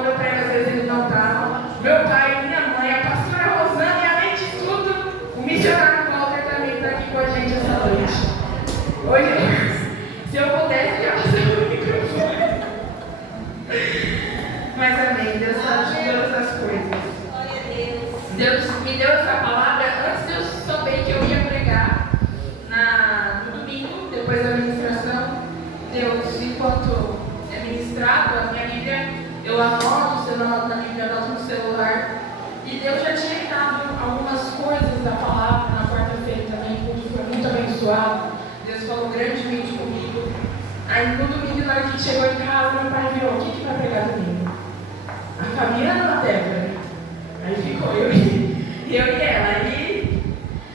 quando eu prego, às vezes ele não está. Meu pai, minha mãe, a pastora Rosana e além de tudo, o missionário Walter também está aqui com a gente essa noite. Hoje, se eu pudesse, eu ia o microfone. Mas amém, Deus sabe de todas as coisas. Deus me deu essa palavra antes de eu saber que eu ia pregar no domingo, depois da ministração. Deus, enquanto é ministrado a minha Bíblia, eu anoto, você não anota na Bíblia, eu anoto no celular. E Deus já tinha dado algumas coisas da palavra na quarta-feira também, o culto foi muito abençoado. Deus falou grandemente comigo. Aí no domingo, na hora que a gente chegou em casa, meu pai virou: o que vai pregar domingo? A família na Débora. Aí ficou eu e ela.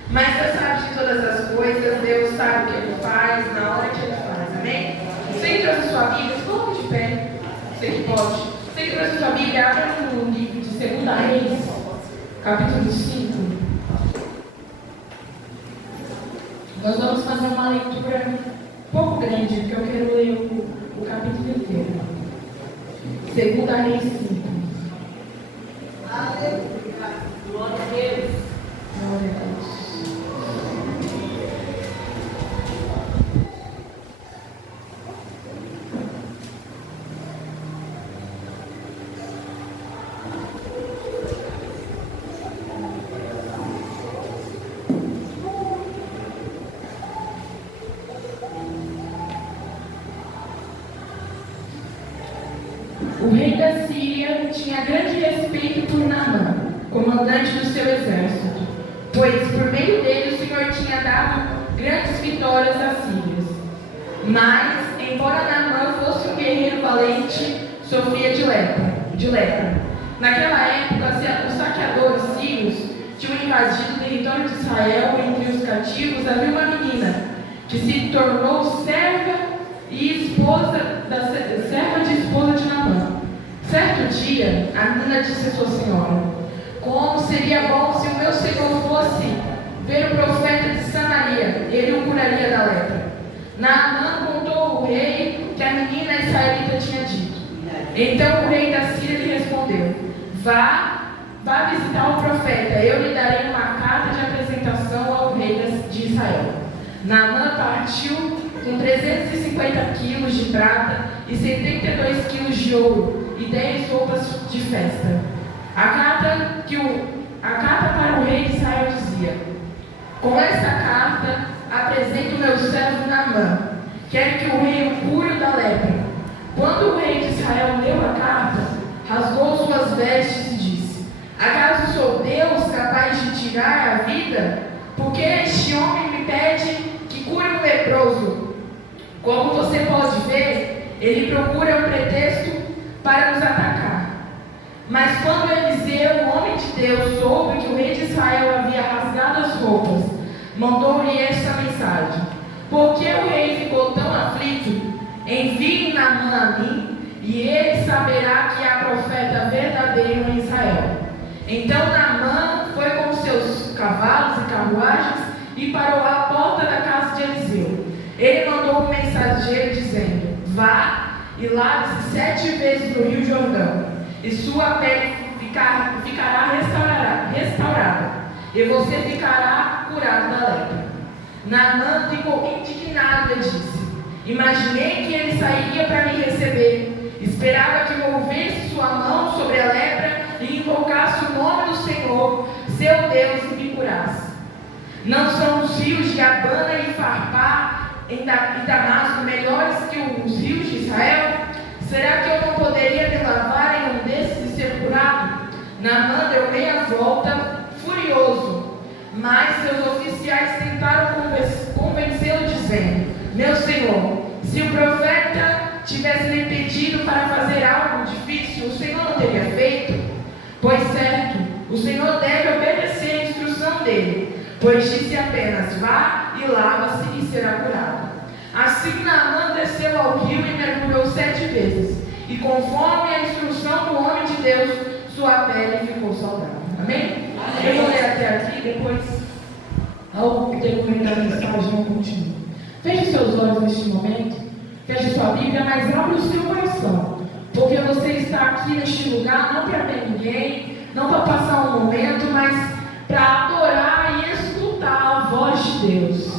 Mas Deus sabe de todas as coisas, Deus sabe o que Ele faz, na hora que Ele faz, amém? Você que trouxe sua Bíblia, se coloque de pé, você que pode. Você que trouxe sua Bíblia, abre no livro de 2 Reis, capítulo 5. Nós vamos fazer uma leitura um pouco grande, porque eu quero ler o capítulo inteiro. 2 Reis 5. Aleluia. Glória a Deus. Glória a Deus. O rei da Síria tinha grande respeito por Naamã, comandante do seu exército, pois por meio dele o Senhor tinha dado grandes vitórias às sírias. Mas, embora Naamã fosse um guerreiro valente, sofria de lepra. Naquela época, os saqueadores sírios tinham invadido o território de Israel. Entre os cativos havia uma menina que se tornou serva de esposa de Naamã. Certo dia, a menina disse a sua senhora: como seria bom se o meu senhor fosse ver o profeta de Samaria, ele o curaria da lepra. Naamã contou ao rei que a menina israelita tinha dito. Então o rei da Síria lhe respondeu: vá visitar o profeta, eu lhe darei uma carta de apresentação ao rei de Israel. Naamã partiu com 350 quilos de prata e 72 quilos de ouro e 10 roupas de festa. A carta para o rei de Israel dizia: com esta carta apresento o meu servo Naamã. Quero que o rei o cure da lepra. Quando o rei de Israel leu a carta, rasgou suas vestes e disse: acaso sou Deus capaz de tirar a vida? Porque este homem me pede que cure um leproso. Como você pode ver, ele procura um pretexto para nos atacar. Mas quando Eliseu, o homem de Deus, soube que o rei de Israel havia rasgado as roupas, mandou-lhe esta mensagem: por que o rei ficou tão aflito? Envie Naamã a mim, e ele saberá que há profeta verdadeiro em Israel. Então Naamã foi com seus cavalos e carruagens e parou à porta da casa de Eliseu. Ele mandou um mensageiro dizendo: vá e lave-se 7 vezes no rio Jordão, e sua pele ficará restaurada, e você ficará curado da lepra. Naamã ficou indignado e disse: imaginei que ele sairia para me receber, esperava que movesse sua mão sobre a lepra e invocasse o nome do Senhor, seu Deus, e me curasse. Não são os rios de Abana e Farpá e Damasco melhores que os rios de Israel? Será que eu não poderia me lavar em um desses e ser curado? Naamã deu meia volta, furioso, mas seus oficiais tentaram convencê-lo, dizendo: meu senhor, se o profeta tivesse lhe pedido para fazer algo difícil, o Senhor não teria feito? Pois certo, o Senhor deve obedecer a instrução dele, pois disse apenas: vá e lava-se e será curado. Assim Naamã desceu ao rio e mergulhou 7 vezes, e conforme a instrução do homem de Deus, sua pele ficou saudável. Amém? Eu vou ler até aqui, depois, ao decorrer da mensagem, eu continuo. Feche seus olhos neste momento, feche sua Bíblia, mas abra o seu coração, porque você está aqui aqui neste lugar não para ver ninguém, não para passar um momento, mas para adorar e escutar a voz de Deus.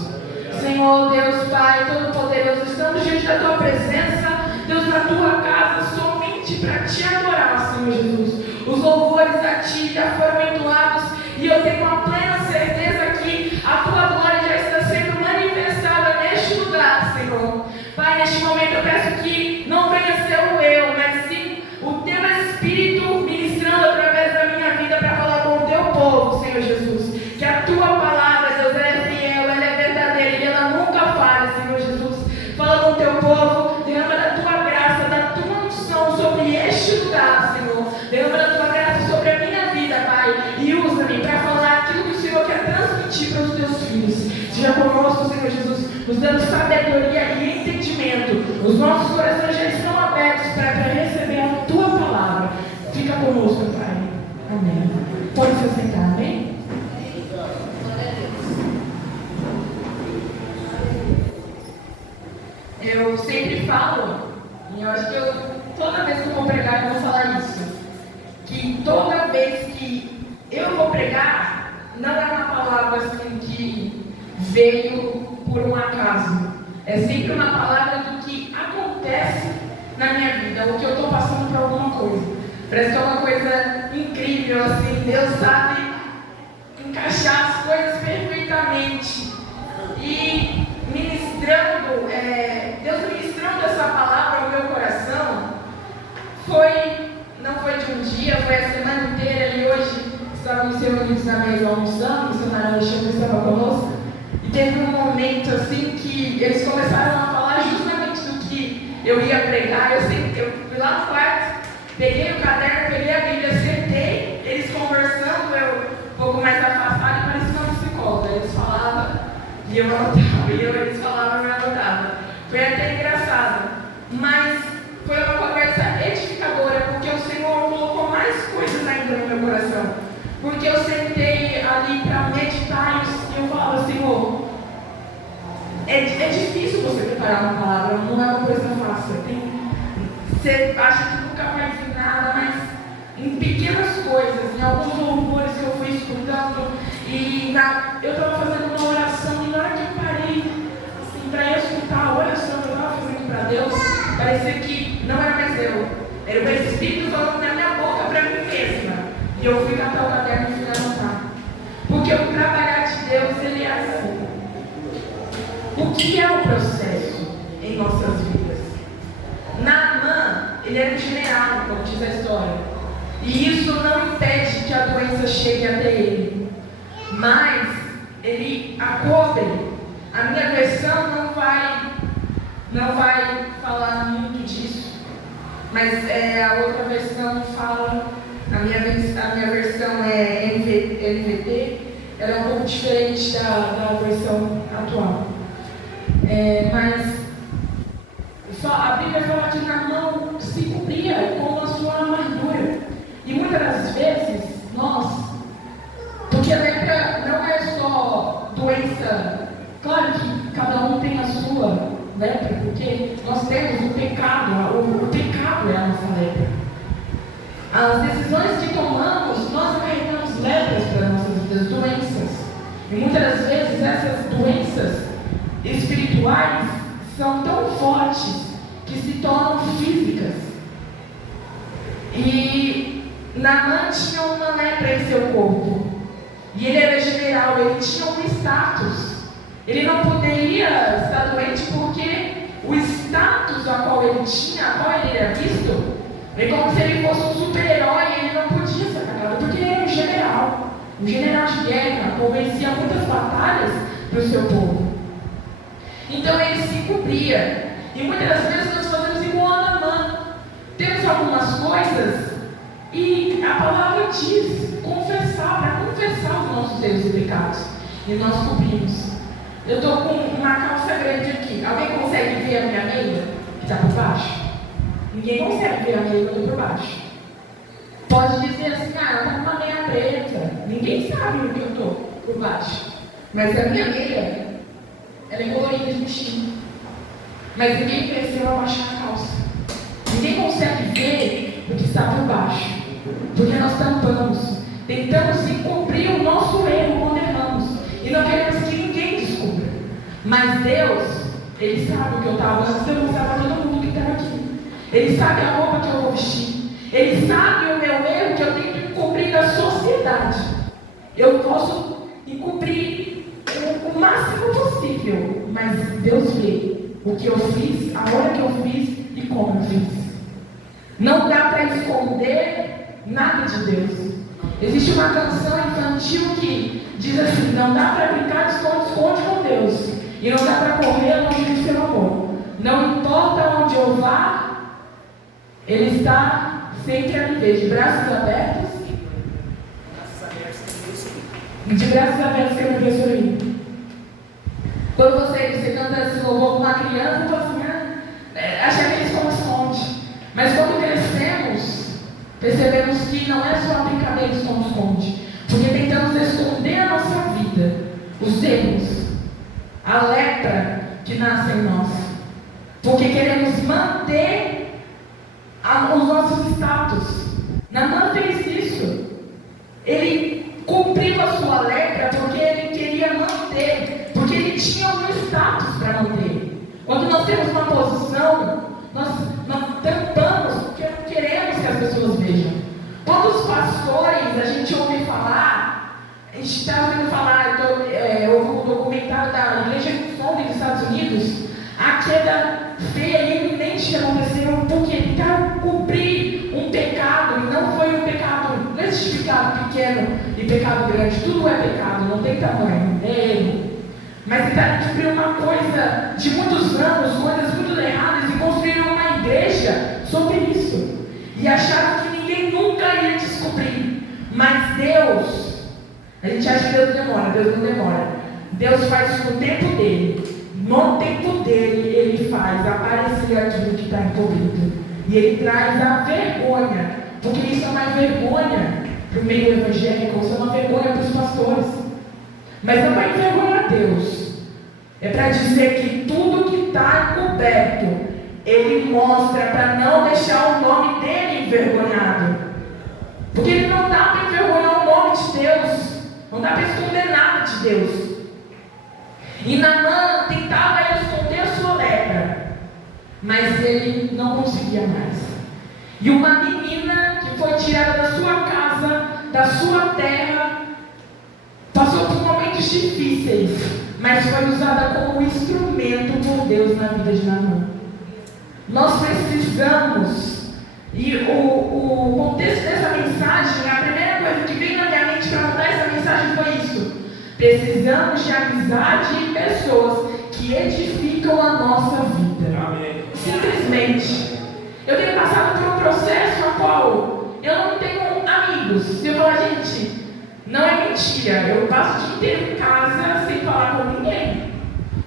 Senhor, Deus Pai Todo-Poderoso, estamos diante da Tua presença, Deus, na Tua casa, somente para Te adorar, Senhor Jesus. Os louvores a Ti já foram entoados e eu tenho a plena certeza que a Tua glória já está sendo manifestada neste lugar, Senhor. Pai, neste momento eu peço que não venha ser o eu, mas sim o Teu Espírito ministrando através da minha vida para falar com o Teu povo, Senhor Jesus. Que a Tua palavra, Deus, ela é fiel, ela é verdadeira e ela nunca falha, Senhor Jesus. Fala com o Teu povo, derrama da Tua graça, da Tua unção sobre este lugar, Senhor. Derrama da Tua graça sobre a minha vida, Pai, e usa-me para falar aquilo que o Senhor quer transmitir para os Teus filhos. Seja conosco, Senhor Jesus, nos dando sabedoria e entendimento. Os nossos corações já estão abertos para receber a Tua palavra. Fica conosco, Pai. Amém. Pode se sentar, amém? Eu sempre falo, e eu acho que toda vez que eu vou pregar eu vou falar isso, que toda vez que eu vou pregar, não é uma palavra assim que veio por um acaso. É sempre uma palavra do que acontece na minha vida, o que eu estou passando por alguma coisa. Parece que é uma coisa incrível, assim, Deus sabe encaixar as coisas perfeitamente. E Deus ministrando essa palavra ao meu coração, não foi de um dia, foi a semana inteira, e hoje estávamos reunidos na mesa almoçando, o missionário Alexandre estava conosco, e teve um momento assim que eles começaram a falar justamente do que eu ia pregar. Eu fui lá no quarto, peguei o caderno, peguei a Bíblia, sentei, eles conversando, eu um pouco mais afastado, e parecia uma psicóloga. Eles falavam e eu anotava, eles falavam e eu anotava. Foi até engraçado, mas foi uma conversa edificadora, porque o Senhor colocou mais coisas ainda no meu coração. Porque eu sentei ali para meditar e eu falava, Senhor, é difícil você preparar uma palavra, não é uma coisa fácil. Você acha que nunca vai vir nada, mas em pequenas coisas, em alguns louvores que eu fui escutando, e eu estava fazendo uma oração, e na hora que eu parei assim, para escutar a oração que eu estava fazendo para Deus, parecia que não era mais eu, era o Espírito falando na minha boca para mim mesma. E eu fui catar o caderno e fui anotar. Porque o trabalhar de Deus, ele é assim. O que é o processo em nossas vidas? Naamã, ele era um general, como diz a história. E isso não impede que a doença chegue até ele. Mas ele a cobre. A minha versão não vai falar muito disso. Mas a outra versão fala, a minha versão é NVT, ela é um pouco diferente da versão atual. Mas só a Bíblia fala que Naamã se cobria com a sua armadura. E muitas das vezes, porque a lepra não é só doença, claro que cada um tem a sua lepra, porque nós temos o pecado, o pecado é a nossa lepra. As decisões que tomamos, nós carregamos lepras para nossas vidas, doenças. E muitas das vezes essas doenças espirituais são tão fortes que se tornam físicas. E Naamã tinha uma lepra em seu corpo. E ele era general, ele tinha um status. Ele não poderia estar doente porque o status a qual ele tinha, a qual ele era visto, é como se ele fosse um super-herói e ele não podia ser atacado, porque ele era um general de guerra, vencia muitas batalhas para o seu povo. Então ele se cobria. E muitas das vezes nós fazemos igual a Naamã. Temos algumas coisas e a palavra diz para confessar os nossos erros e pecados. E nós cobrimos. Eu estou com uma calça grande aqui. Alguém consegue ver a minha meia que está por baixo? Ninguém consegue ver a meia que está por baixo. Pode dizer assim, eu estou com uma meia preta. Ninguém sabe o que eu estou por baixo. Mas a minha meia, ela é colorida de bichinho. Mas ninguém vê se eu abaixar a calça. Ninguém consegue ver o que está por Porque nós tampamos, tentamos encobrir o nosso erro quando erramos, e não queremos que ninguém descubra. Mas Deus, Ele sabe o que eu estava antes de eu mostrar para todo mundo que estava aqui. Ele sabe a roupa que eu vou vestir. Ele sabe o meu erro que eu tento encobrir da sociedade. Eu posso encobrir o máximo possível, mas Deus vê o que eu fiz, a hora que eu fiz e como eu fiz. Não dá para esconder nada de Deus. Existe uma canção infantil que diz assim: não dá para brincar de esconde-esconde com Deus, e não dá para correr longe do seu amor. Não importa onde eu vá, Ele está sempre a me ver, de braços abertos. De braços abertos que eu me vejo sorrindo. Quando você canta esse louvor com uma criança, você acha que ele esconde. Mas quando crescemos, percebemos que não é só brincadeira de esconde, porque tentamos esconder a nossa vida, os erros, a lepra que nasce em nós, porque queremos manter os nossos status. Naamã fez isso. Ele cumpriu a sua lepra porque ele queria manter, porque ele tinha um status para manter. Quando nós temos uma posição, nós tampamos porque não queremos que as pessoas vejam. Quando os pastores, a gente ouve falar, a gente está ouvindo falar, eu ouvi um documentário da Igreja Reforma dos Estados Unidos, a queda feia e eminente que aconteceu porque tentaram cumprir um pecado, e não foi um pecado, não existe pecado pequeno e pecado grande, tudo é pecado, não tem tamanho, é erro. Mas tentaram cumprir uma coisa de muitos anos, coisas muito erradas, e construíram uma igreja sobre isso. E acharam que ninguém nunca ia descobrir. Mas Deus, a gente acha que Deus demora, Deus não demora. Deus faz no tempo dele. No tempo dele, Ele faz aparecer aquilo que está encobrido. E Ele traz a vergonha, porque isso é uma vergonha para o meio evangélico, isso é uma vergonha para os pastores. Mas não é envergonhar a Deus. É para dizer que tudo que está encoberto, Ele mostra para não deixar o nome dele envergonhado. Porque Ele não dá para envergonhar o nome de Deus. Não dá para esconder nada de Deus. E Naamã tentava esconder a sua lepra, mas ele não conseguia mais. E uma menina que foi tirada da sua casa, da sua terra, passou por momentos difíceis, mas foi usada como instrumento por Deus na vida de Naamã. Nós precisamos, e o contexto dessa mensagem, a primeira coisa que veio na minha mente para mandar essa mensagem foi isso: precisamos de amizade e pessoas que edificam a nossa vida. Amém. Simplesmente. Eu tenho passado por um processo no qual eu não tenho amigos. Se eu falar, gente, não é mentira, eu passo o dia inteiro em casa sem falar com ninguém,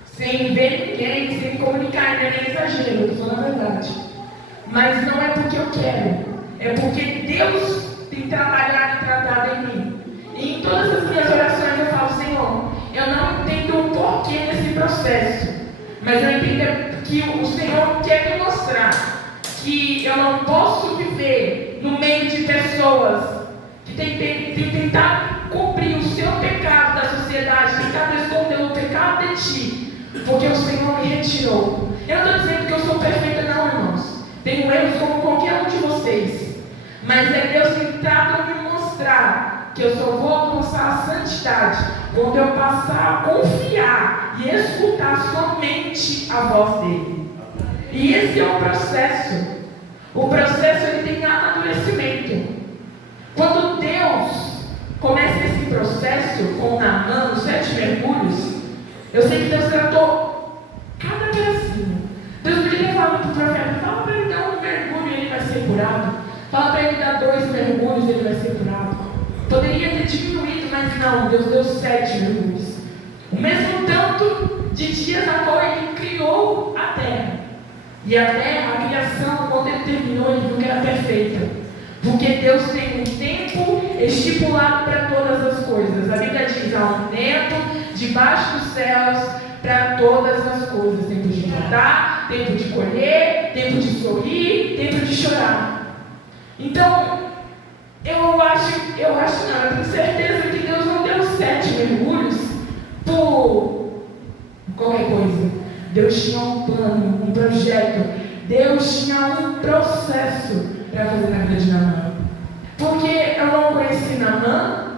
sem ver ninguém, sem me comunicar, não é nem exagero, eu estou falando a verdade. Mas não é porque eu quero, é porque Deus tem trabalhado e tratado em mim. E em todas as minhas orações eu falo: Senhor, eu não entendo o porquê desse processo, mas eu entendo que o Senhor quer me mostrar que eu não posso viver no meio de pessoas que têm tentado cumprir o seu pecado da sociedade, tentado esconder o pecado de ti, porque o Senhor me retirou. Eu não estou dizendo que eu sou perfeita, não, irmãos. Tenho erros como qualquer um de vocês, mas é Deus que trata de me mostrar que eu só vou alcançar a santidade quando eu passar a confiar e escutar somente a voz dele. E esse é o processo. O processo, ele tem amadurecimento. Quando Deus começa esse processo com Naamã, os 7 mergulhos, eu sei que Deus tratou cada pedacinho. Deus podia falar para o profeta: fala para ele dar um mergulho e ele vai ser curado. Fala para ele dar 2 mergulhos e ele vai ser curado. Poderia ter diminuído, mas não, Deus deu 7 mergulhos. O mesmo tanto de dias a qual Ele criou a terra. E a terra, a criação, quando Ele terminou, Ele viu que era perfeita. Porque Deus tem um tempo estipulado para todas as coisas. A Bíblia diz: há um tempo debaixo dos céus para todas as coisas. Tempo de plantar, tempo de colher, tempo de sorrir, tempo de chorar. Então, Eu acho não, eu tenho certeza que Deus não deu 7 mergulhos por qualquer coisa. Deus tinha um plano, um projeto. Deus tinha um processo para fazer na vida de Naamã. Porque eu não conheci Naamã.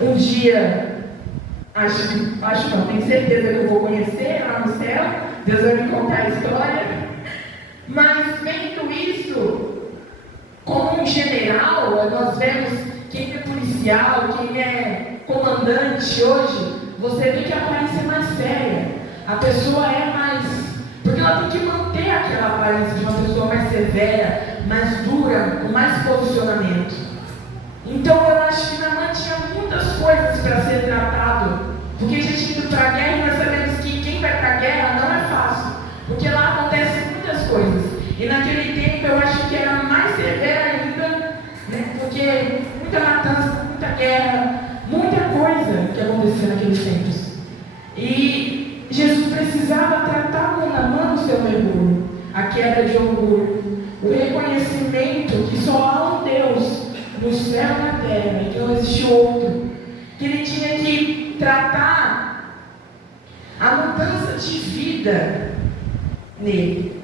Um dia, acho não, tenho certeza que eu vou conhecer lá no céu. Deus vai me contar a história. Mas vendo isso, como um general, nós vemos quem é policial, quem é comandante hoje, você vê que a aparência é mais séria. A pessoa é mais... Porque ela tem que manter aquela aparência de uma pessoa mais severa, mais dura, com mais posicionamento. Então eu acho que Naamã tinha muitas coisas para ser tratado. Porque a gente indo para a guerra, e nós sabemos que quem vai para a guerra não é fácil. Porque lá acontecem muitas coisas. E naquele tempo eu acho que era mais severa ainda, né? Porque muita matança, muita guerra, muita coisa que acontecia naqueles tempos. E Jesus precisava tratar com Naamã o seu orgulho, a quebra de orgulho, o reconhecimento que só há um Deus no céu e na terra, e que não existe outro, que ele tinha que tratar a mudança de vida nele.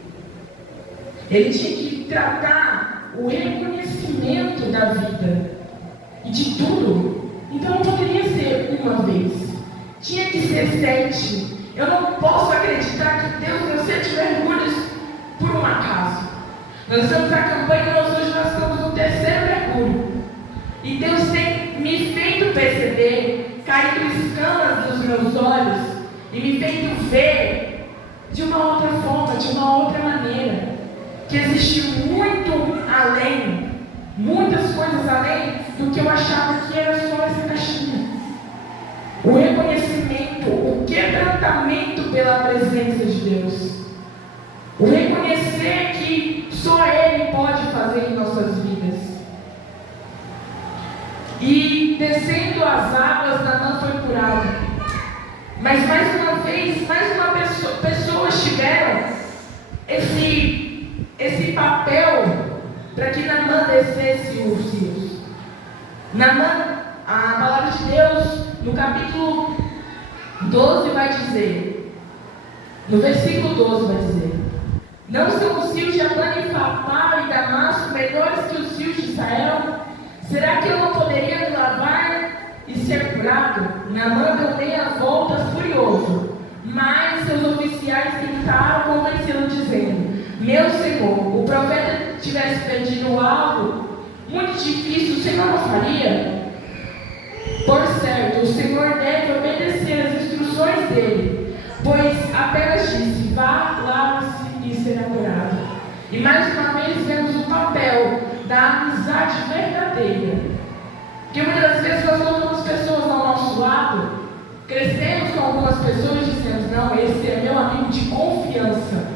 Ele tinha que tratar o reconhecimento da vida e de tudo. Então não poderia ser uma vez, tinha que ser 7. Eu não posso acreditar que Deus deu 7 mergulhos por um acaso. Nós estamos na campanha e hoje nós estamos no 3º mergulho. E Deus tem me feito perceber, caído escamas dos meus olhos e me feito ver de uma outra forma, de uma outra maneira, que existe muito além, muitas coisas além do que eu achava que era só essa caixinha. O reconhecimento, o quebrantamento pela presença de Deus, o reconhecer que só Ele pode fazer em nossas vidas. E descendo as águas, Naamã foi curado. Mas mais uma vez, pessoas tiveram esse papel para que Naamã descesse os rios. Naamã, a palavra de Deus, no capítulo 12 vai dizer, no versículo 12 vai dizer: não são os rios de Abana e Farpar e Damasco melhores que os rios de Israel? Será que eu não poderia me lavar e ser curado? Naamã deu meia volta furioso, mas seus oficiais tentaram convencê-lo, dizendo: meu senhor, o profeta tivesse pedido algo muito difícil, o Senhor não faria? Por certo, o Senhor deve obedecer as instruções dele, pois apenas disse: vá, lave-se e será curado. E mais uma vez vemos o papel da amizade verdadeira. Porque muitas das vezes nós colocamos pessoas ao nosso lado, crescemos com algumas pessoas e dizemos: não, esse é meu amigo de confiança,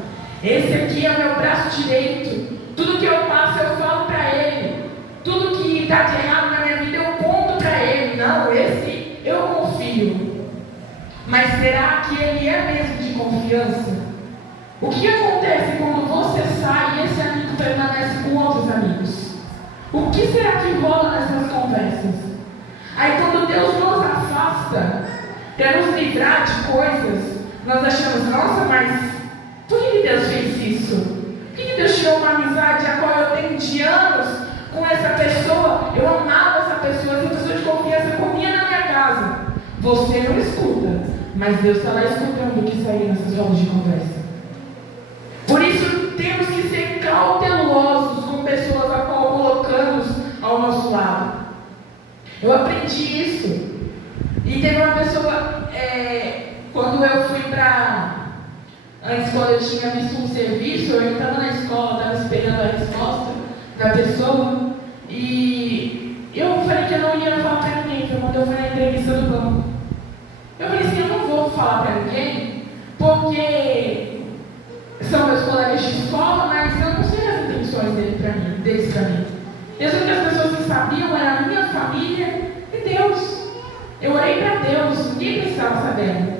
esse aqui é o meu braço direito, tudo que eu passo eu falo para ele, tudo que está de errado na minha vida eu conto para ele. Não, esse eu confio. Mas será que ele é mesmo de confiança? O que acontece quando você sai e esse amigo permanece com outros amigos? O que será que rola nessas conversas? Aí quando Deus nos afasta para nos livrar de coisas, nós achamos: nossa, mas por que Deus fez isso? Por que Deus tirou uma amizade a qual eu tenho de anos com essa pessoa? Eu amava essa pessoa de confiança comia na minha casa. Você não escuta, mas Deus está lá escutando o que saiu nessas rodas de conversa. Por isso temos que ser cautelosos com pessoas a qual colocamos ao nosso lado. Eu aprendi isso. E teve uma pessoa, quando eu fui antes, quando eu tinha visto um serviço, eu estava na escola, estava esperando a resposta da pessoa, e eu falei que eu não ia falar para ninguém. Foi quando eu fui na entrevista do banco. Eu falei assim: eu não vou falar para ninguém, porque são meus colegas de escola, mas eu não sei as intenções deles para mim. Eu sei que as pessoas que sabiam era a minha família e Deus. Eu orei para Deus, ninguém precisava sabendo.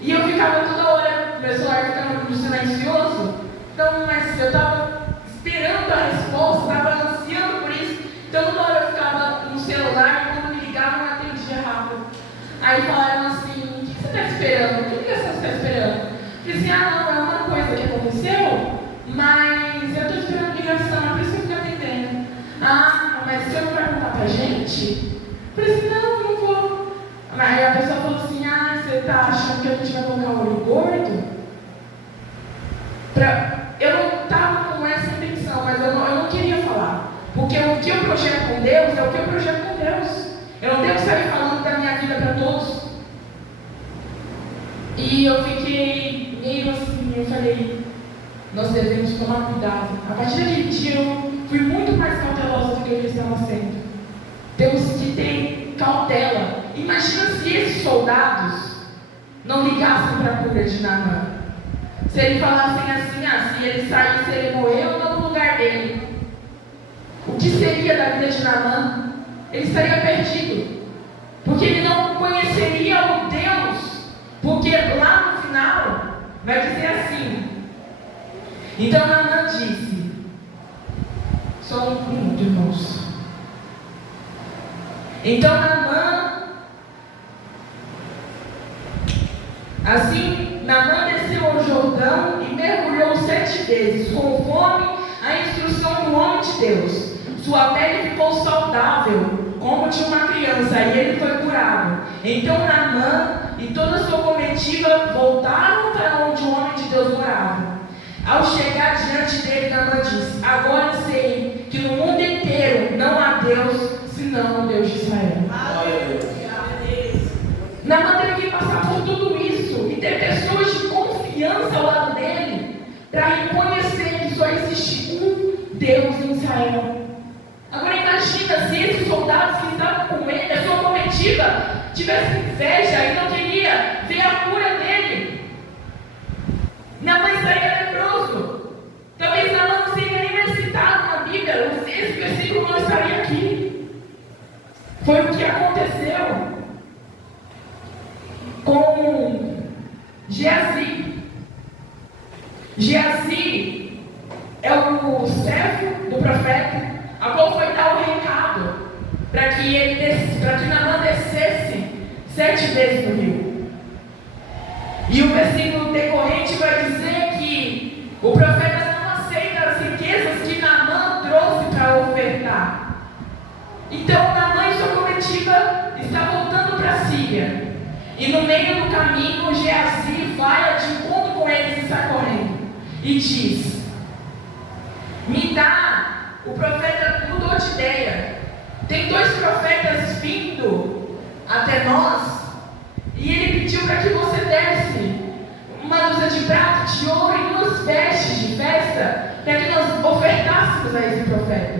E eu ficava toda hora, meu celular ficando silencioso. Então, mas eu estava esperando a resposta, estava ansiando por isso. Então toda hora eu ficava falei assim, não vou. Aí a pessoa falou assim, você está achando que a gente vai colocar o olho gordo? Eu não estava com essa intenção, mas eu não queria falar. Porque o que eu projeto com Deus é o que eu projeto com Deus. Eu não devo sair falando da minha vida para todos. E eu fiquei meio assim, eu falei, nós devemos tomar cuidado. A partir daquele dia eu fui muito mais cautelosa do que eu estava sendo. Temos que ter cautela. Imagina se esses soldados não ligassem para a cura de Naamã. Se ele falassem assim, se ele saísse, ele morreu, não no lugar dele. O que seria da vida de Naamã? Ele estaria perdido. Porque ele não conheceria o Deus. Porque lá no final vai dizer assim. Então Naamã disse, só um minuto, irmãos. Então Naamã desceu ao Jordão e mergulhou 7 vezes, conforme a instrução do homem de Deus. Sua pele ficou saudável, como de uma criança, e ele foi curado. Então Naamã e toda a sua comitiva voltaram para onde o homem de Deus morava. Ao chegar diante dele, Naamã disse, agora sei que no mundo inteiro não há Deus, senão o Deus de Israel. Naamã teve que passar por tudo isso e ter pessoas de confiança ao lado dele para reconhecer que só existe um Deus em Israel. Agora imagina se esses soldados que estavam com ele, a sua comitiva, tivessem inveja e não queria ver a cura dele. Naamã estaria leproso. Talvez Naamã não seria nem mais citado na Bíblia. Esse versículo não estaria aqui. Foi o que aconteceu com Geazi. Geazi é o servo do profeta, a qual foi dar o recado para que Naamã descesse 7 vezes no rio. E o versículo decorrente vai dizer que o profeta não aceita as riquezas que Naamã trouxe para ofertar. Então Naamã e sua comitiva está voltando para a Síria. E no meio do caminho, Geazi vai de encontro com eles e sai correndo. E diz, me dá, o profeta mudou de ideia. Tem 2 profetas vindo até nós, e ele pediu para que você desse uma dúzia de prata, de ouro e 2 vestes de festa, para que nós ofertássemos a esse profeta.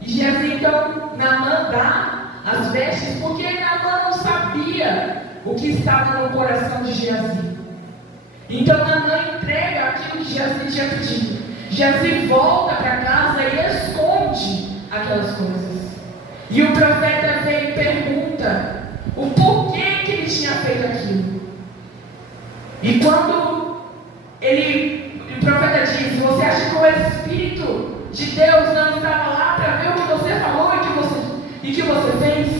E Geazi então, Naamã dá as vestes, porque Naamã não sabia o que estava no coração de Geazi. Então Naamã entrega aquilo que Geazi tinha pedido. Geazi volta para casa e esconde aquelas coisas. E o profeta vem e pergunta o porquê que ele tinha feito aquilo. E quando o profeta diz, você acha que o Espírito de Deus não estava lá para ver o que você falou e que você fez?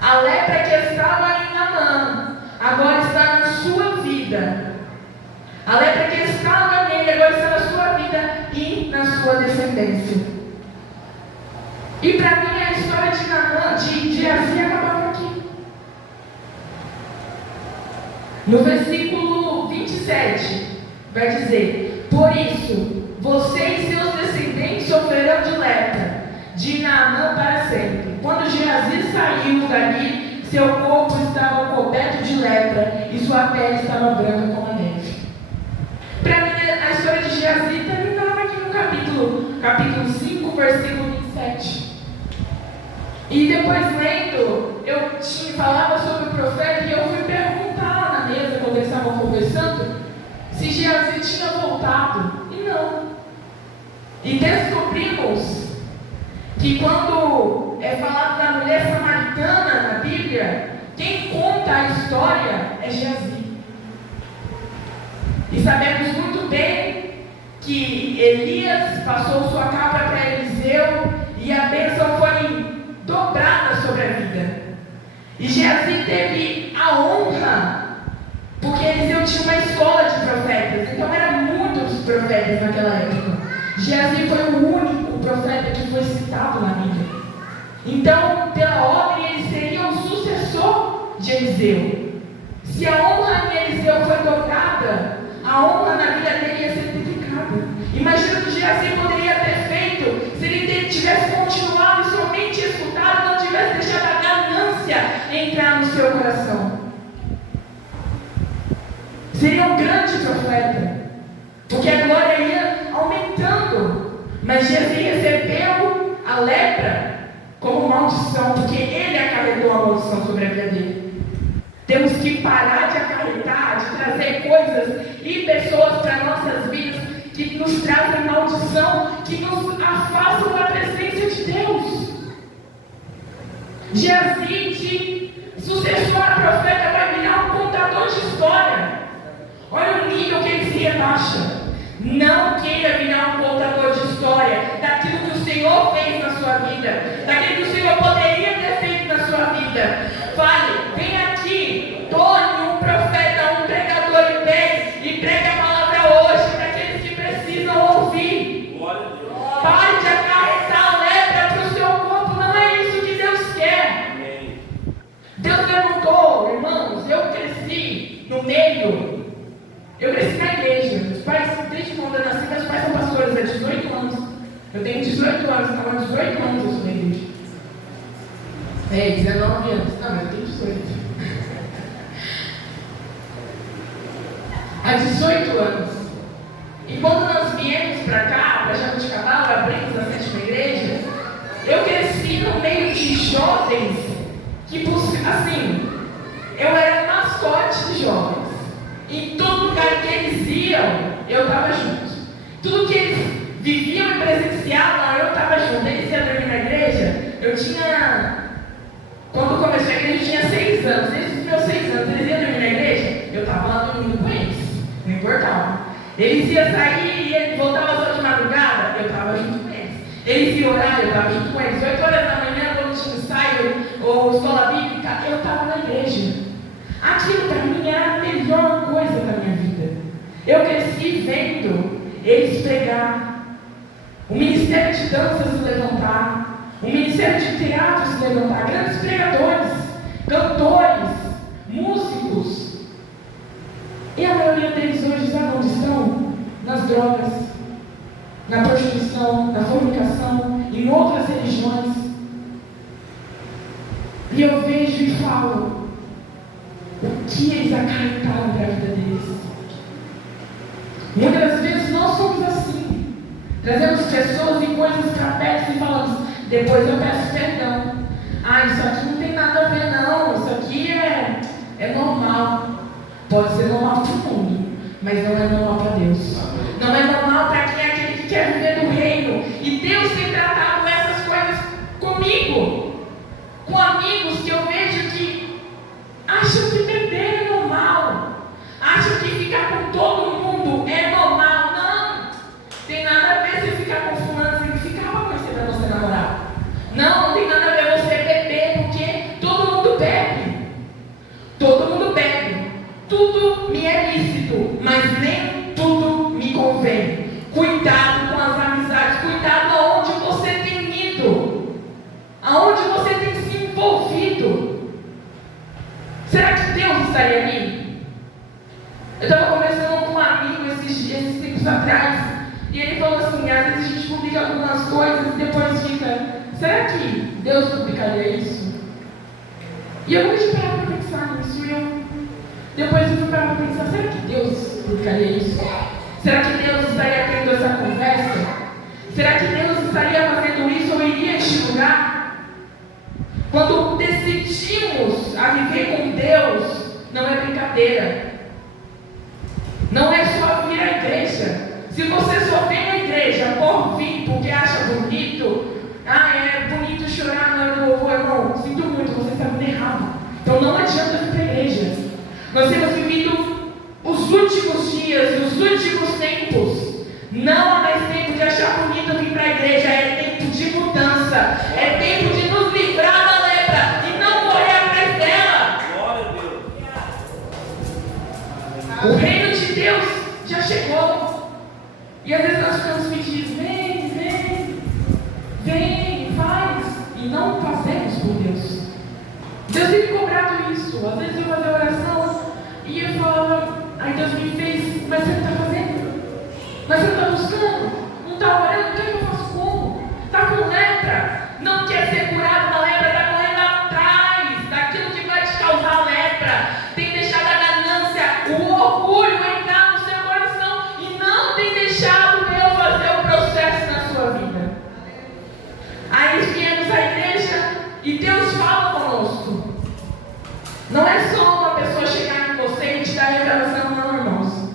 A lepra que estava em Naamã agora está na sua vida. A lepra que estava nele agora está na sua vida e na sua descendência. E para mim a história de Naamã, de Geazi, acabava aqui. No versículo 27 vai dizer, por isso você e seus descendentes sofrerão de lepra de Naamã para sempre. Quando Geazi saiu dali, seu corpo estava coberto de lepra e sua pele estava branca como a neve. Para mim, a história de Geazi terminava aqui no capítulo 5, versículo 27. E depois lendo, eu falava sobre o profeta e eu fui perguntar lá na mesa, quando eles estavam conversando, se Geazi tinha voltado. E não. E descobrimos que quando é falado da mulher samaritana na Bíblia, quem conta a história é Geazi. E sabemos muito bem que Elias passou sua cabra para Eliseu e a bênção foi dobrada sobre a vida. E Geazi teve a honra, porque Eliseu tinha uma escola de profetas, então eram muitos profetas naquela época. Geazi foi o único profeta que foi citado na Bíblia. Então, pela ordem, ele seria o sucessor de Eliseu. Se a honra em Eliseu foi dobrada, a honra na vida dele ia ser duplicada. Imagina o que Geazi poderia ter feito se ele tivesse continuado e somente escutado, não tivesse deixado a ganância entrar no seu coração. Seria um grande profeta, porque a glória ia aumentando. Mas Geazi recebeu a lepra como maldição, porque ele acarretou a maldição sobre a vida dele. Temos que parar de acarretar, de trazer coisas e pessoas para nossas vidas que nos trazem maldição, que nos afastam da presença de Deus. Geazi, de sucessor a profeta, vai virar um contador de história. Olha o nível que ele se rebaixa. Não queira virar um contador de história daquilo que o Senhor fez na sua vida, daquilo que o Senhor poderia ter feito na sua vida. Fale, vem aqui, torne um profeta, um pregador em pé e pregue a palavra hoje para aqueles que precisam ouvir. Pare de acarretar a lepra para o seu corpo, não é isso que Deus quer. Deus perguntou, irmãos, eu cresci no meio. Eu cresci na igreja. Meus pais, desde quando eu nasci, meus pais são pastores há 18 anos. Eu tenho 18 anos, estava há 18 anos eu sou na igreja. 19 anos. Não, mas eu tenho 18. Há 18 anos. E quando nós viemos para cá, para Jabuticabal, abrimos a 7ª igreja, eu cresci no meio de jovens que buscam, assim, eu era mascote de jovens. Em todo lugar que eles iam, eu estava junto. Tudo que eles viviam e presenciavam, eu estava junto. Eles iam dormir na igreja, eu tinha... Quando começou a igreja, eu tinha 6 anos. Desde os meus 6 anos, eles iam dormir na igreja, eu estava lá dormindo com eles. Não importava. Eles iam sair e voltavam só de madrugada, eu estava junto com eles. Eles iam orar, eu estava junto com eles. 8 horas da manhã, quando tinha ensaio ou escola bíblica, eu estava na igreja. Aquilo para mim era a melhor coisa da minha vida. Eu cresci vendo eles pregar, o ministério de dança se levantar, o ministério de teatro se levantar, grandes pregadores, cantores, músicos. E a maioria deles hoje, sabe onde estão? Nas drogas, na prostituição, na fornicação, em outras religiões. E eu vejo e falo, o que eles acarretaram para a vida deles. Muitas das vezes nós somos assim. Trazemos pessoas e coisas para perto e falamos, depois eu peço perdão. Isso aqui não tem nada a ver não, isso aqui é normal. Pode ser normal para o mundo, mas não é normal para Deus. Não é normal para quem é aquele que quer viver no reino. E Deus tem tratado essas coisas comigo, com amigos que eu vejo que acham que beber é normal, acham que ficar com todo mundo é normal. Não, tem nada a ver você ficar com fulano, você ficava com você para você namorar. Não tem nada a ver você beber, porque todo mundo bebe. Todo mundo bebe. Tudo me é lícito, mas nem tudo me convém. Cuidado com as amizades, cuidado aonde você tem ido, aonde você tem se envolvido. Será que Deus estaria ali? Eu estava conversando com um amigo esses tempos atrás, e ele falou assim, às vezes a gente publica algumas coisas e depois fica, será que Deus publicaria isso? E eu comecei a parar para pensar nisso, depois eu fui parar para pensar, será que Deus publicaria isso? Será que Deus estaria tendo essa conversa? Será que Deus estaria fazendo isso ou iria a este lugar? Quando decidimos a viver com Deus, não é brincadeira. Não é só vir à igreja. Se você só vem à igreja por vir porque acha bonito, é bonito chorar na hora do louvor, irmão, sinto muito, você está vindo errado. Então não adianta vir para a igreja. Nós temos vivido os últimos dias, os últimos tempos. Não há mais tempo de achar bonito vir para a igreja, é tempo de mudança, é tempo de nos livrar da lepra e não correr atrás dela. Glória a Deus. O reino de Deus já chegou. E às vezes nós ficamos pedindo, vem, faz, e não faz. fácil. Às vezes eu fazia oração e eu falava, aí Deus me fez, mas você não está fazendo? Mas você não está buscando? Não está orando? O que eu faço como? Está com lepra? Não quer ser curado da lepra? Está correndo atrás daquilo que vai te causar lepra. Tem deixado a ganância, o orgulho entrar no seu coração e não tem deixado eu fazer o processo na sua vida. Aí viemos à igreja e Deus fala conosco. Não é só uma pessoa chegar em você e te dar revelação, não, irmãos.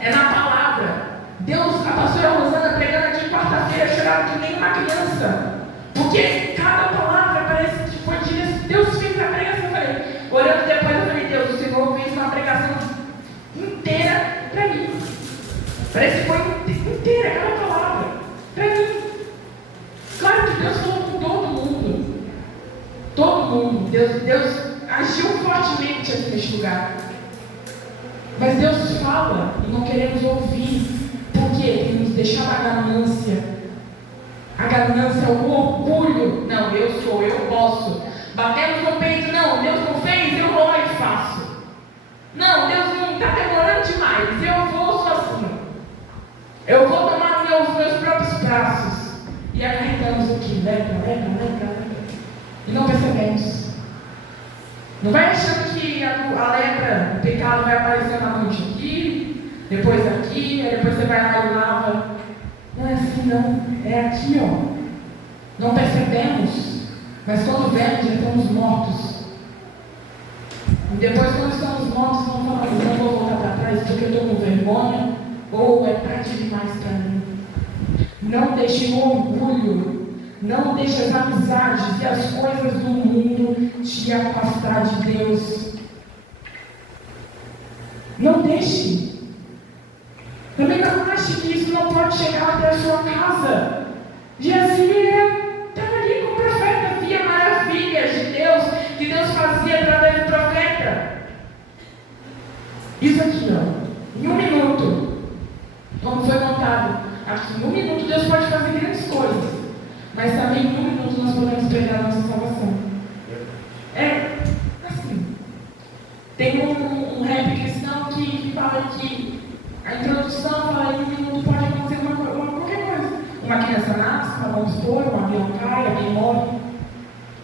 É na palavra. Deus, a pastora Rosana pregando aqui quarta-feira, chorava que nem uma criança. Porque cada palavra parece que foi direção. Deus fez a pregação. Eu falei, orando depois, eu falei, Deus, o Senhor fez uma pregação inteira para mim. Parece que foi inteira, cada palavra. Para mim. Claro que Deus falou com todo mundo. Todo mundo. Deus agiu fortemente aqui neste lugar. Mas Deus fala e não queremos ouvir. Porque Ele nos deixava a ganância. A ganância, o orgulho. Não, eu sou, eu posso. Batemos no peito, não, Deus não fez, eu vou lá e faço. Não, Deus não está demorando demais, eu vou sozinho. Eu vou tomar meus próprios braços. E acarretamos aqui, lepra. E não percebemos. Não vai achando que a lepra, o pecado vai aparecer na noite aqui, depois aqui, aí depois você vai lá e lava. Não é assim não, é aqui ó. Não percebemos, mas quando vemos já estamos mortos. E depois quando estamos mortos não falamos, não vou voltar para trás porque eu estou com vergonha, ou é tarde demais para mim. Não deixe o orgulho, não deixe as amizades e as coisas do mundo te afastar de Deus. Não deixe. Também não ache que isso não pode chegar até a sua casa. Jazia estava ali com o profeta, via maravilhas de Deus, que Deus fazia através do profeta. Isso aqui, ó, em 1 minuto, como foi contado, aqui em 1 minuto Deus pode fazer grandes coisas, mas também em 1 minuto nós podemos perder a nossa salvação. É assim. Tem um rap cristão que fala que a introdução fala em 1 minuto pode acontecer qualquer coisa. Uma criança nasce, vamos supor, um avião cai, alguém morre.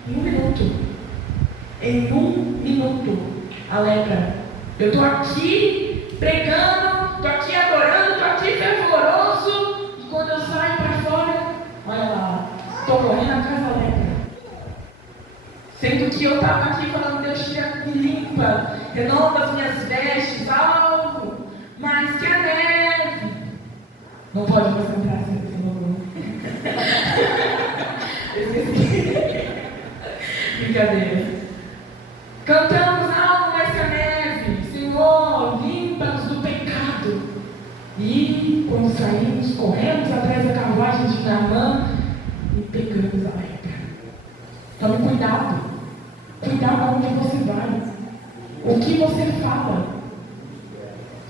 Em 1 minuto. Em 1 minuto. A lepra. Eu estou aqui pregando, estou aqui adorando, estou aqui fervoroso. E quando eu saio para fora, olha lá, estou correndo atrás da lepra. Sendo que eu estava aqui falando, Deus me limpa, renova as minhas vestes, algo mais que a neve. Não pode mais entrar assim, brincadeira. Cantamos algo mais que a neve. Senhor, limpa-nos do pecado. E quando saímos, corremos atrás da carruagem de Naamã e pegamos a lepra. Tome cuidado. Cuidado aonde você vai. O que você fala.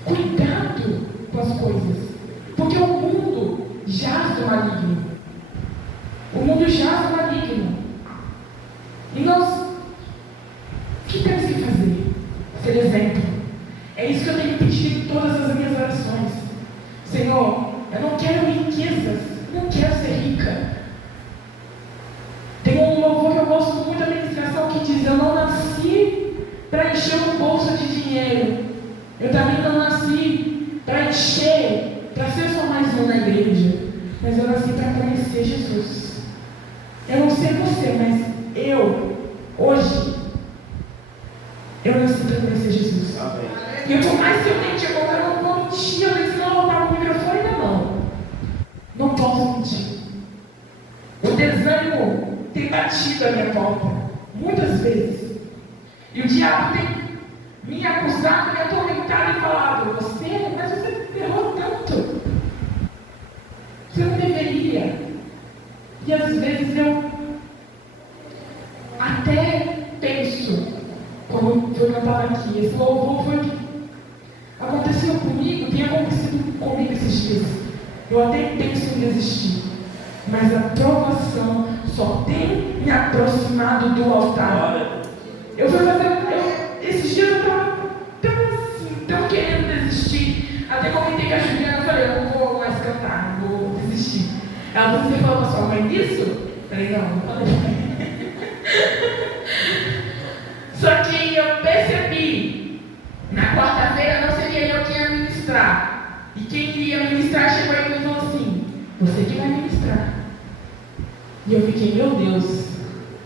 Cuidado com as coisas. Porque o mundo jaz do maligno. O mundo jaz do maligno. E nós, o que temos que fazer? Ser exemplo. É isso que eu tenho pedido em todas as minhas orações. Senhor, eu não quero riquezas, não quero ser rica. Tem um louvor que eu gosto muito da ministração que diz: eu não nasci para encher um bolso de dinheiro. Eu também não nasci para encher, para ser só mais um na igreja. Mas eu nasci para conhecer Jesus. Eu não sei você, mas hoje, eu nasci para conhecer Jesus. Amém. E por mais que eu tente colocar, eu não vou mentir, eu nem não voltar com o microfone na mão. Não posso mentir. O desânimo tem batido a minha porta, muitas vezes. E o diabo tem me acusado, me atormentado e falado: mas você errou tanto. Você não deveria. E às vezes eu até penso, como foi cantado aqui, esse louvor foi o que aconteceu comigo, tem acontecido comigo esses dias. Eu até penso em desistir, mas a provação só tem me aproximado do altar. Eu fui fazer, esse Ela falou, você falou pra sua mãe disso? Eu falei, não falei. Só que eu percebi, na quarta-feira não seria eu que ia ministrar. E quem ia ministrar chegou aí e falou assim, você que vai ministrar. E eu fiquei, meu Deus,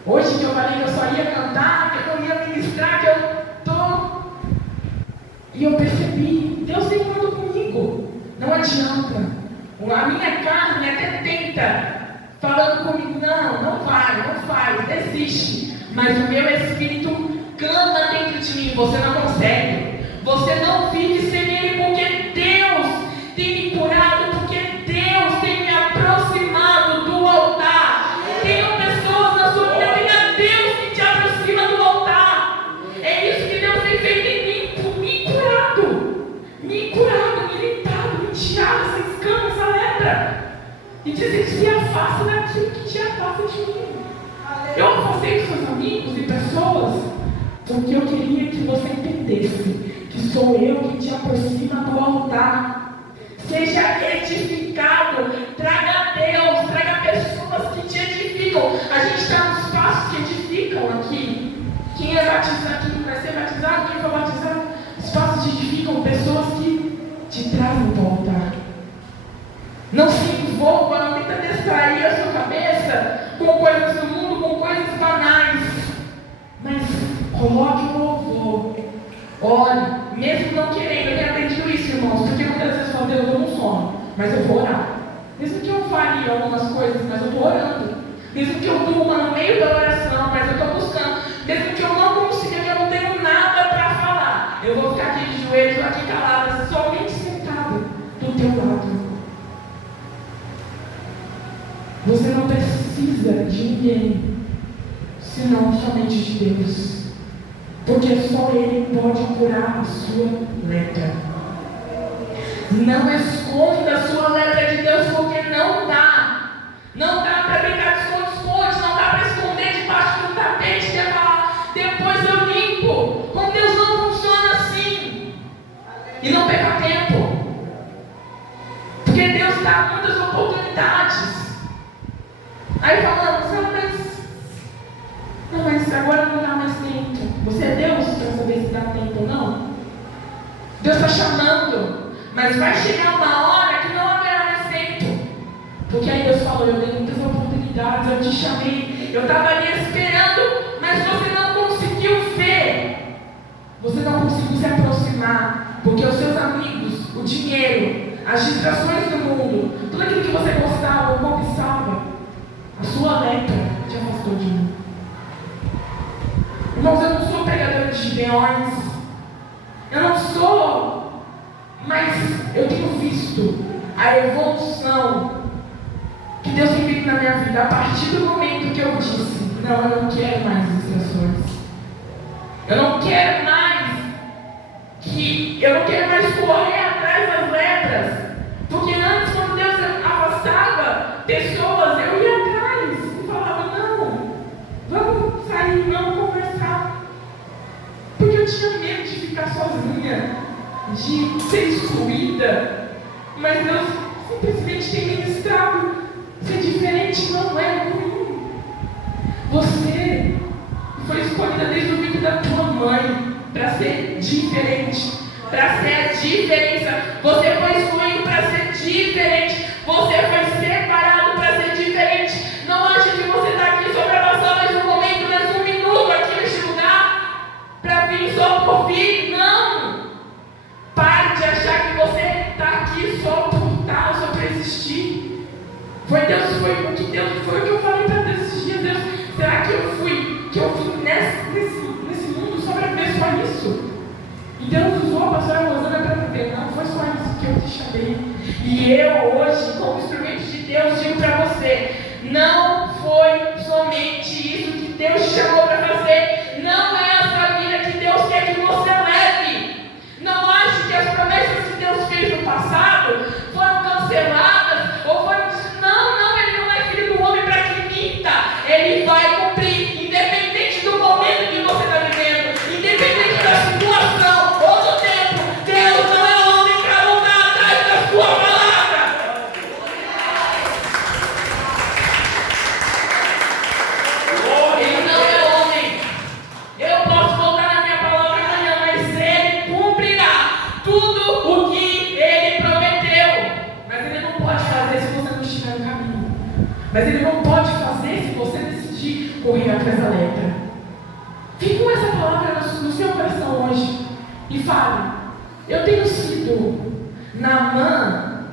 hoje que eu falei que eu só ia cantar, que eu não ia ministrar, que eu tô... E eu percebi, Deus tem falado comigo. Não adianta. A minha carne até tenta, falando comigo, não faz, desiste. Mas o meu espírito canta dentro de mim, você não consegue. Você não vive sem Ele, porque Deus tem me curado, porque Deus tem me aproximado do altar. Tem pessoas na sua vida, tenha Deus que te aproxima do altar. É isso que Deus tem feito em mim, me curado, me limpado, me tirado essa escama, essa lepra. E dizer que se afasta daquilo que te afasta de mim. Eu afastei dos seus amigos e pessoas porque eu queria que você entendesse que sou eu que te aproxima do altar. Seja edificado, traga Deus, traga pessoas que te edificam. A gente está nos passos que edificam aqui. Quem é batizado, quem vai ser batizado, quem for batizado, os passos te edificam, pessoas que te trazem para o altar. Não se envolva, não tenta distrair a sua cabeça com coisas do mundo, com coisas banais. Mas coloque o louvor. Ore, mesmo não querendo. Eu tenho aprendido isso, irmãos, porque muitas vezes eu falo, Deus, eu dou um sono, mas eu vou orar. Mesmo que eu fale algumas coisas, mas eu estou orando. Mesmo que eu durma no meio da oração, mas eu estou buscando. Mesmo que eu não consiga, que eu não tenho nada para falar, eu vou ficar aqui de joelhos, aqui calada, somente sentado do teu lado. Você não precisa de ninguém, senão somente de Deus. Porque só Ele pode curar a sua lepra. Não esconda a sua lepra de Deus, porque não dá. Não dá para brincar de esconde-esconde, não dá para esconder debaixo do tapete e falar, depois eu limpo. Com Deus não funciona assim. E não perca tempo. Porque Deus dá muitas oportunidades. Aí falamos, mas agora não dá mais tempo. Você é Deus para saber se dá tempo ou não? Deus está chamando, mas vai chegar uma hora que não haverá mais tempo. Porque aí Deus falou, eu dei muitas oportunidades, eu te chamei, eu estava ali esperando, mas você não conseguiu ver. Você não conseguiu se aproximar, porque os seus amigos, o dinheiro, as distrações do mundo, tudo aquilo que você gostava ou conquistava, a sua lepra te afastou de mim. Irmãos, eu não sou pregador de gibeões. Eu não sou. Mas eu tenho visto a evolução que Deus tem feito na minha vida a partir do momento que eu disse, não, eu não quero mais distrações. Eu não quero mais correr atrás das lepras. Porque antes, quando Deus afastava pessoas, eu ia atrás e falava, não, vamos sair, vamos conversar. Porque eu tinha medo de ficar sozinha, de ser excluída. Mas Deus simplesmente tem ministrado. Ser diferente não é ruim. Você foi escolhida desde o ventre da tua mãe para ser diferente, para ser a diferença. Você foi escolhido para ser diferente. Você foi separado para ser diferente. Não ache que você está aqui só para passar mais um momento, mais um minuto aqui neste lugar, para vir só por vir. Não! Pare de achar que você está aqui só por estar, só para existir. Foi o que eu falei para Deus esses dias. Deus, será que eu vim nesse mundo só para ver só isso? E Deus usou a pastora Rosana para viver. Não foi só isso que eu te chamei. E eu hoje, como instrumento de Deus, digo para você, não foi somente isso que Deus te chamou para fazer. Não é essa vida que Deus quer que você leve. Não ache que as promessas que Deus fez no passado foram canceladas ou foram... Não, Ele não é filho do homem para que minta. Ele vai cumprir, independente do momento que você está vivendo, independente da situação ou do tempo. Deus não é homem para voltar atrás da sua palavra. Mas Ele não pode fazer se você decidir correr atrás da lepra. Fique com essa palavra no seu coração hoje e fale: eu tenho sido Naamã,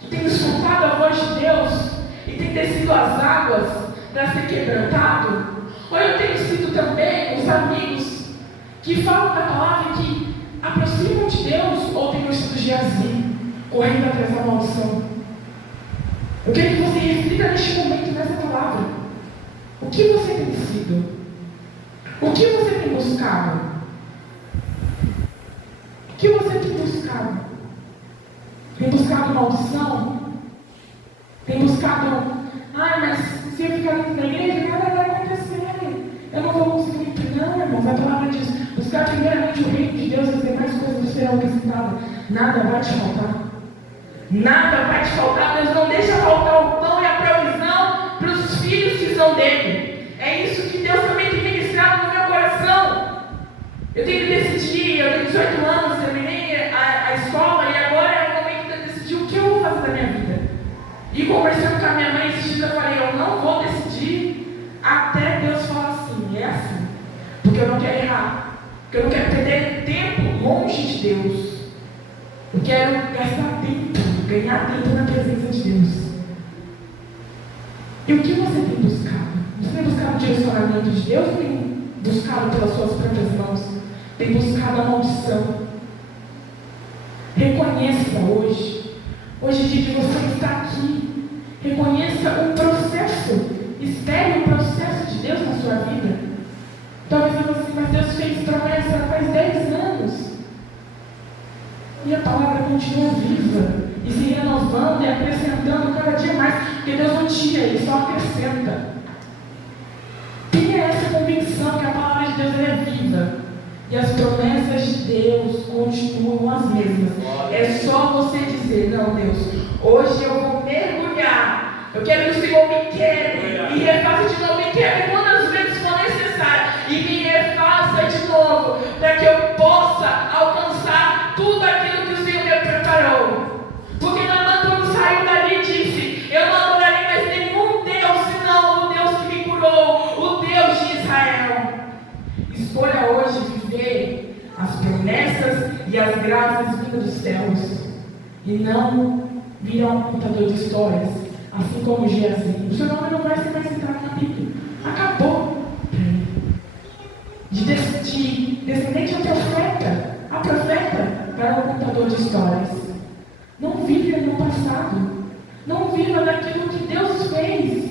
que tem escutado a voz de Deus e tem descido as águas para ser quebrantado? Ou eu tenho sido também os amigos que falam da palavra e que aproximam de Deus? Ou tenho sido Geazi, correndo atrás da maldição? Eu quero que você reflita neste momento nessa palavra. O que você tem sido? O que você tem buscado? O que você tem buscado? Tem buscado maldição? Tem buscado, mas se eu ficar dentro da igreja, nada vai acontecer. Eu não vou conseguir. Não, irmãos, a palavra diz: buscar primeiramente o reino de Deus e as demais coisas serão acrescentadas. Nada vai te faltar. Nada vai te faltar. Deus não deixa faltar o pão e a provisão para os filhos que são dele. É isso que Deus também tem ministrado no meu coração. Eu tenho que decidir. Eu tenho 18 anos, terminei a escola e agora é o momento de decidir o que eu vou fazer da minha vida. E conversando com a minha mãe esses dias, eu falei: eu não vou decidir até Deus falar assim. É assim. Porque eu não quero errar. Porque eu não quero perder tempo longe de Deus. Eu quero gastar tempo, ganhar tempo na presença de Deus. E o que você tem buscado? Você tem buscado o direcionamento de Deus ou tem buscado pelas suas próprias mãos? Tem buscado a maldição? Reconheça hoje. Hoje é dia de você estar aqui. Reconheça o processo. Espere o processo de Deus na sua vida. Talvez você, mas Deus fez promessa faz 10 anos. E a palavra continua viva e se renovando e acrescentando cada dia mais, porque Deus não tira, Ele só acrescenta. Tenha essa convicção que a palavra de Deus é viva e as promessas de Deus continuam as mesmas. É só você dizer: não, Deus, hoje eu vou mergulhar. Eu quero que o Senhor me quebre e refaça de novo, me quebre quantas vezes for necessário e me refaça de novo, para que eu possa alcançar tudo aquilo que o Senhor me preparou. Porque Naamã, quando saiu dali, disse: eu não adorarei mais nenhum Deus senão o Deus que me curou, o Deus de Israel. Escolha hoje viver as promessas e as graças vindas dos céus e não virar um contador de histórias, assim como Geazi. O seu nome não vai ser mais citado na Bíblia. Acabou. De descendente a profeta para o contador de histórias. Não viva no passado. Não viva daquilo que Deus fez.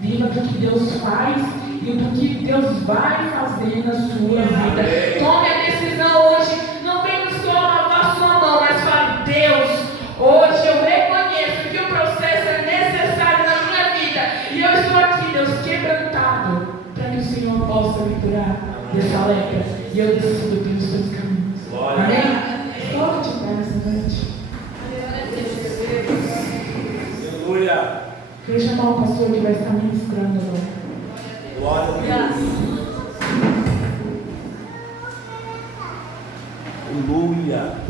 Viva do que Deus faz e do que Deus vai fazer na sua vida. Tome a decisão hoje. Não venha só lavar a sua mão, mas fale: Deus, hoje eu reconheço que o processo é necessário na minha vida. E eu estou aqui, Deus, quebrantado, para que o Senhor possa me curar dessa lepra. E eu decido pelos seus caminhos. Amém? Glória de Deus nessa noite. Aleluia. Quero chamar o pastor que vai estar ministrando agora. Glória a Deus. Aleluia.